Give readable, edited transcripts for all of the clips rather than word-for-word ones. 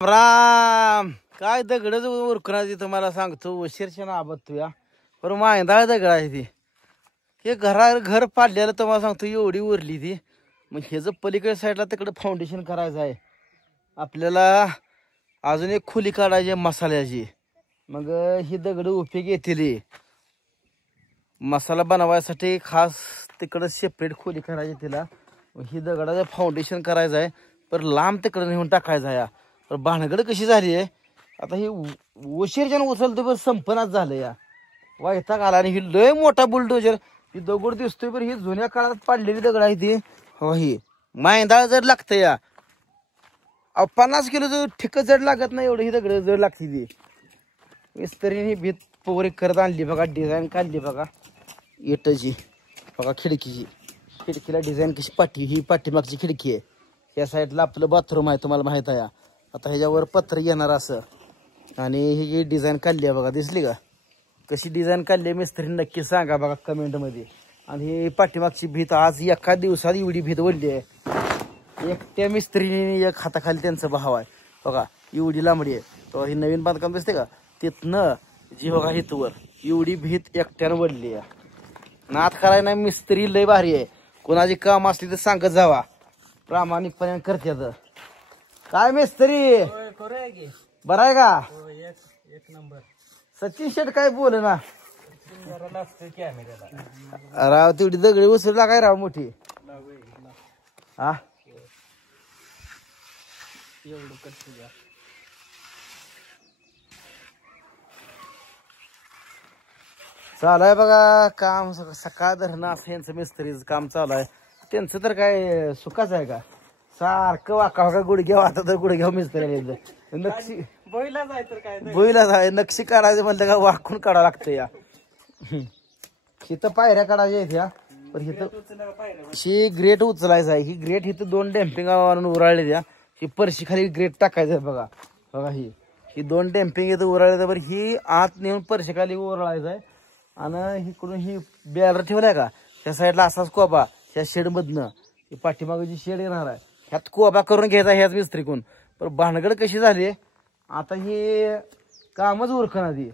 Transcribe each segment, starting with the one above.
राम काय दगडच उरकणार तुम्हाला सांगतो उशीरच्या ना आबत तू या बरं मायंदा दगड आहे ती हे घर पाडलेलं तुम्हाला सांगतो एवढी उरली ती मग हे जर पलीकडे साईडला तिकडे फाउंडेशन करायचं आहे आपल्याला अजून एक खोली काढायची मसाल्याची मग ही दगड उपयोगी येतील मसाला बनवायसाठी खास तिकडं सेपरेट खोली करायची तिला ही दगडाचं फाउंडेशन करायचं आहे पर लांब तिकडे नेऊन टाकायचं आहे तर भानगड कशी झाली आहे आता ही उशीरच्यानं उचलतो पण संपनाच झालं या वैताग आला आणि ही लय मोठा बुलडोजर ही दगड दिसतोय पण ही जुन्या काळात पाडलेली दगड आहे ती हो ही मायंदाळ जड लागतं या 50 किलो जर ठिक जड लागत नाही एवढं ही दगड जड लागते ती मिस्त्रीने भीत पोरी करत आणली बघा डिझाईन काढली बघा इटची बघा खिडकीला डिझाईन कशी ही पाठीमागची खिडकी आहे या साईडला आपलं बाथरूम आहे तुम्हाला माहित आहे आता ह्याच्यावर पत्र येणार असं आणि ही जी डिझाईन काढली आहे बघा दिसली का कशी डिझाईन काढली मिस्त्रीने नक्की सांगा बघा कमेंटमध्ये आणि ही पाठीमागची भीत आज एका दिवसात एवढी भीत ओढली आहे एकट्या मिस्त्रीने एक हाताखाली त्यांचा भाव आहे बघा एवढी लांबडी आहे तो ही नवीन बांधकाम दिसते का तिथनं जी बघा हितवर एवढी भीत एकट्यानं ओढली आहे नात करायला नाही मिस्त्री लय भारी आहे कोणाची काम असली तर सांगत जावा प्रामाणिकपणे करते काय मिस्त्री बरं आहे का एक नंबर सचिन शेट काय बोल ना राव तेवढी दगडी उचलला काय राव मोठी हा चालू आहे बघा काम सकाळ धरणं असं यांचं मिस्त्रीचं काम चालू आहे त्यांचं तर काय सुखाच आहे का सारखं वाका गुडघ्याव आता तर गुडघ्याव मिस्त्री नक्षी बोईला जाय तर काय बोईला जाय नक्षी काढायचं म्हणलं का वाकून काढावं लागतं या इथं पायऱ्या काढायच्या आहेत या पण इथं ही ग्रेट उचलायचं आहे ही ग्रेट इथं 2 डॅम्पिंग आणून उराळले द्या ही परशी खाली ग्रेट टाकायचं आहे बघा बघा ही 2 डॅम्पिंग इथं उराळले बरं ही आत नेऊन परशी खाली उराळायचं आहे आणि इकडून ही बॅलर ठेवलाय का त्या साईडला असाच कोबा त्या शेड मधनं पाठीमागे जी शेड येणार आहे ह्यात कोबा करून घ्यायचा ह्याच मिस्त्रीकून पण भानगड कशी झाली आता हे कामच उरकणार ती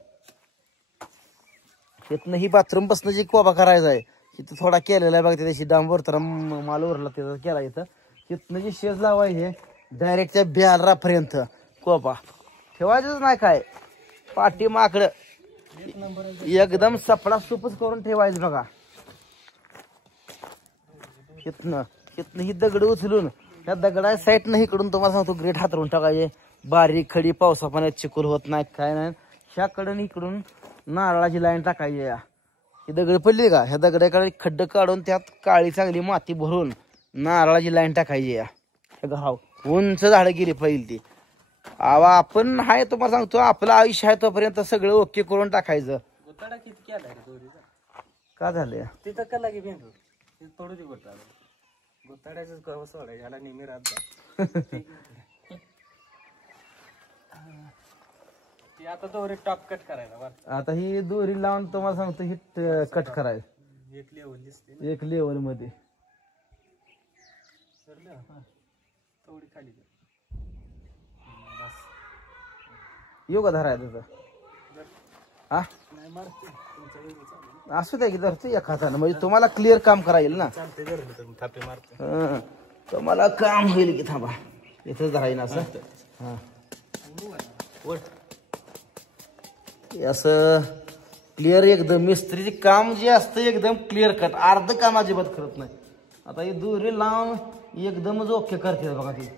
तिथनं ही बाथरूम पासून जी कोबा करायचा आहे तिथं थोडा केलेला आहे बघा त्याची डांबर तर माल उरला त्याचा केला इथं तिथनं जी शेज लावायचे डायरेक्ट त्या बॅलरापर्यंत कोबा ठेवायचंच नाही काय पाठीमाकडं एकदम सपडा सुपच करून ठेवायचं बघा इथनं ही दगड उचलून त्या दगडा साईडनं इकडून तुम्हाला सांगतो ग्रेट हातरून टाकायचे बारीक खडी पावसा पाण्यात चिखल होत नाही काय नाही ह्याकडून इकडून नारळाची लाईन टाकायची या ही दगड पडली का ह्या दगडाकडे खड्ड काढून त्यात काळी चांगली माती भरून नारळाची लाईन टाकायची या घराव उंच झाडं गेली पाहिजे ती आपण हाय तुम्हाला सांगतो आपलं आयुष्य आहे तोपर्यंत सगळं ओके करून टाकायचं किती केलाय दोरीचा का झालं तिथं कला की भेंडू तोडू दे गुताड्याच गहू सोडाय याला नेहमी राहत आता दोरी टॉप कट करायला आता ही दोरी लावून तुम्हाला सांगतो ही कट करायचं एक लेवल दिसते एक लेवल मध्ये थोडी खाली येऊ का धरायचं त्याचं हा असू द्या की धरतो एका हातानं म्हणजे तुम्हाला क्लिअर काम करायला ना थापे मारतो तुम्हाला काम होईल की थांबा इथं धरायला असं हा असं क्लिअर एकदम मिस्त्रीचे काम जे असतं एकदम क्लिअर कट अर्ध काम अजिबात करत नाही आता ही दोरी लावून एकदमच ओके करते बघा ती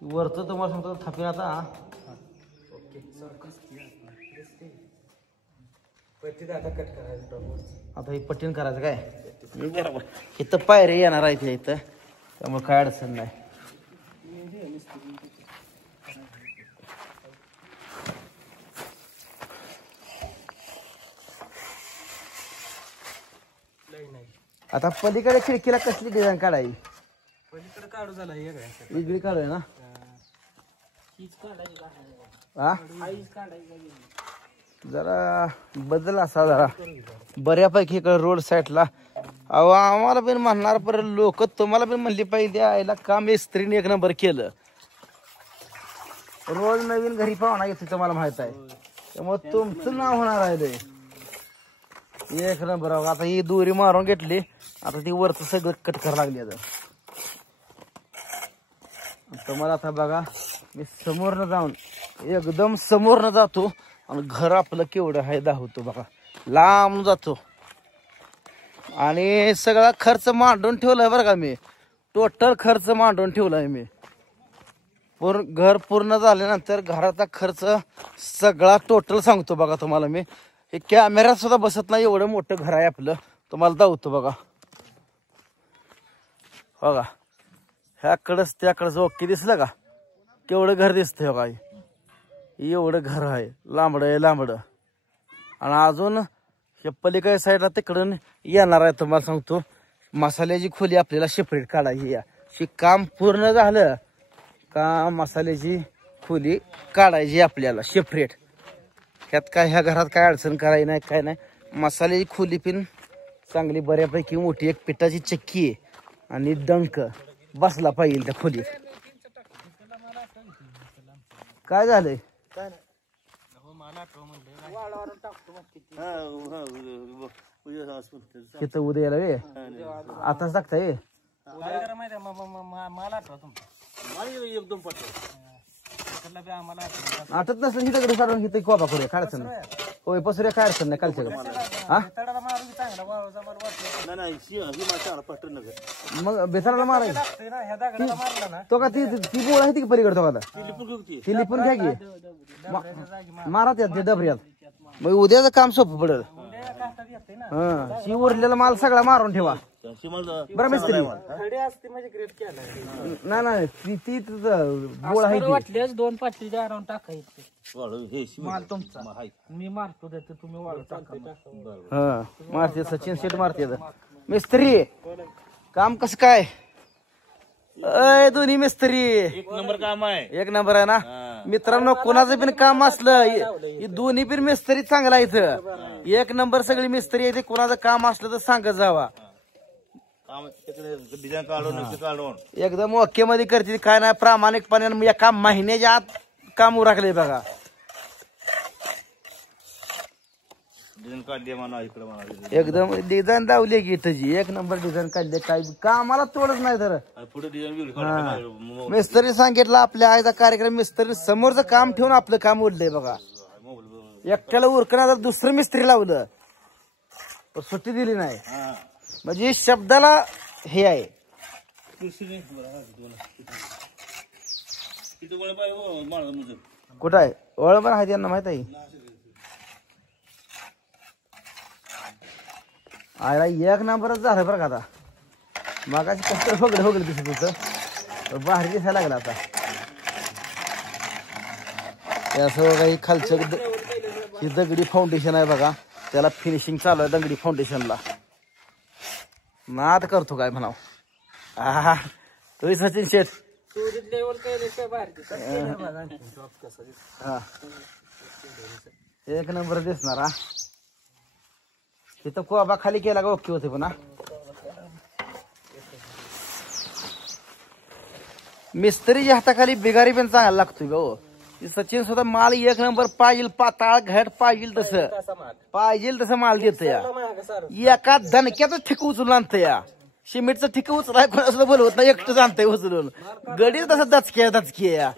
वरचं तुम्हाला सांगतो थापीन आता आता हे पट्टीन करायचं काय इथं पायरे येणार आहे इथं त्यामुळे काय अडचण नाही आता पलीकडे खिडकीला कसली डिझाईन काढायची पलीकडे काढू झाला वेगळी काढूय ना हा जरा बदल असा जरा बऱ्यापैकी इकडे रोड साईडला अहो आम्हाला पण म्हणणार पर लोक तुम्हाला पण म्हणली पाहिजे आईला काम मिस्त्रीने 1 नंबर केलं रोज नवीन घरी पाहुणा येतो तुम्हाला माहित आहे, त्यामुळे तुमचं नाव होणार आहे ते एक नंबर. आता ही दोरी मारून घेतली, आता ती वरच सगळं कट करायला लागली. आता तुम्हाला आता बघा मी समोरनं जाऊन एकदम समोरनं जातो आणि घर आपलं केवढं आहे दाखवतो बघा. लांब जातो आणि सगळा खर्च मांडून ठेवलाय बरं का मी. टोटल खर्च मांडून ठेवलाय मी. घर पूर्ण झाल्यानंतर घराचा खर्च सगळा टोटल सांगतो बघा तुम्हाला मी. हे कॅमेऱ्यात सुद्धा बसत नाही एवढं मोठं घर आहे आपलं. तुम्हाला दाखवतो बघा. बघा ह्याकडंच त्याकडंच ओके दिसलं का, केवढं घर दिसतंय बघा. एवढं घर आहे, लांबड आहे लांबड. आणि अजून हे पलीकडे साईडला तिकडून येणार आहे. तुम्हाला सांगतो मसाल्याची खोली आपल्याला सेपरेट काढायची. हे काम पूर्ण झालं का मसाल्याची खोली काढायची आपल्याला सेपरेट. ह्यात काय ह्या घरात काय अडचण करायची नाही काय नाही. मसाल्याची खोली पण चांगली बऱ्यापैकी मोठी, एक पिठाची चक्की आहे आणि डंक बसला पाहिजे त्या खोलीत. काय झालंय तिथं उद्याला वे आताच टाकताय. आठत नसलं ही दगड काढून घेते कोबा करूया, काय अडचण नाही. होय पसरूया, काय अडचण नाही. कालच्या हा मग बेसाराला मारायचं तो का ती बोळ आहे ती पलीकडतो का ती लिपून घ्या की मारा त्यात ते डबऱ्यात. मग उद्याचं काम सोपं पडेल. हा शी उरलेला माल सगळा मारून ठेवा बरं मिस्त्री. नाही नाही ती बोळ आहे दोन पाटली जाऊन टाकायचं माल तुमचा, मी मारतो तुम्ही वाळू टाका. हा मारते सचिन शेट मारते. मिस्त्री काम कसं काय? अय दोन्ही मिस्त्री एक नंबर काम आहे. एक नंबर आहे ना मित्रांनो. कोणाचं पण काम असलं दोन्ही पण मिस्त्री चांगला आहे इथं. एक नंबर सगळी मिस्त्री आहे. कोणाचं काम असलं तर सांगत जावा. एकदम ओके मध्ये करते काय नाही. प्रामाणिकपणे एका महिन्याच्या आत काम उरकले बघा. एकदम डिझाईन लावली की इथंची एक नंबर डिझाईन काढले. काय कामाला तोडच नाही तर मिस्त्री सांगितलं आपल्या आईचा कार्यक्रम. मिस्त्री समोरचं काम ठेवून आपलं काम उरलंय बघा. एकट्याला उरकणार दुसरं मिस्त्री लावलं पण सुट्टी दिली नाही. म्हणजे शब्दाला हे आहे. कुठं आहे ओळ पण आहे त्यांना माहित आहे. आयला एक नंबरच झालं बरं का. आता मागाशी कसं वगैरे वगैरे दिसत होतं, बाहेर दिसायला लागला आता. त्यासह काही खालचं ही दगडी फाउंडेशन आहे बघा, त्याला फिनिशिंग चालू आहे दगडी फाउंडेशनला. नाद करतो काय म्हणाव. हा तुम्ही सचिन शेठ हा एक नंबर दिसणार. हा तिथं कोबा खाली केला का ओके होते. पण मिस्त्रीच्या हाताखाली बिगारी पण चांगला लागतोय गो. सचिन सुद्धा माल एक नंबर पाहिजे, पाताळ घट पाहिजे तसं माल देत या. एका दणक्याच ठिक उचलून आणत या. सिमेंटचं ठिक उचलाय कोणासुद्धा बोलवत नाही, एकटंच आणतंय उचलून. गडी तसं दचके या.